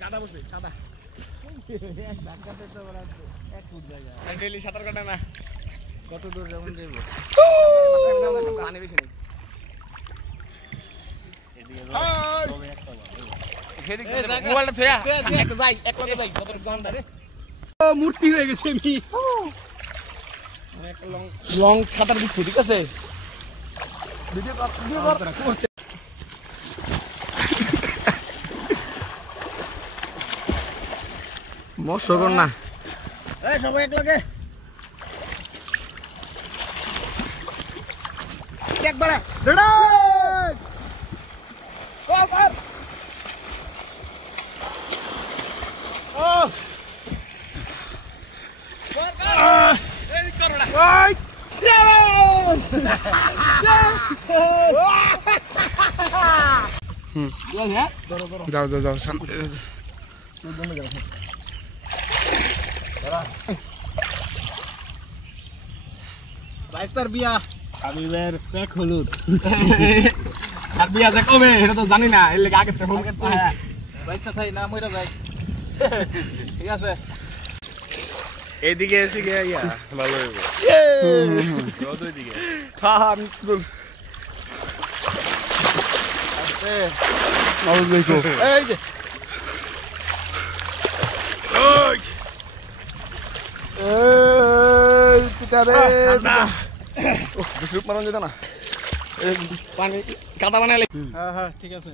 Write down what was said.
কাদা বসে কাদা এক ধাক্কাতে তো বড় 1 ফুট জায়গা ডেইলি সাঁতার কাটা না কত দূর যেমন যাইবো পানি বেশি নেই এদিকে তবে একটা এদিকে মোবাইলটা থয়া একটা যাই এক লগে যাই কত গান ধরে ও মূর্তি হয়ে গেছে আমি একটা লং সাঁতার দিচ্ছি ঠিক আছে ভিডিও কর মশগর না এই সবাই এক লগে একবার রেডি ওভার ও এই করোনা ওই যাও যাও যাও বাইস্তার বিয়া হাবিবের পেক হলুদ আর বিয়া যে কবে এটা তো জানি না এর লাগি আগে থেকে ফোন করতে হয় বাইস্তা চাই না মইরা যাই ঠিক আছে এইদিকে এসে গিয়া ইয়া ভালো হবে রোদ ওইদিকে হ্যাঁ হ্যাঁ আমি তুল আস্তে নাউজ দেখো এই যে ওই এই পিটারে ও বিশুপ মারন যেত না পানি কাদা বানাইলে হ্যাঁ হ্যাঁ ঠিক আছে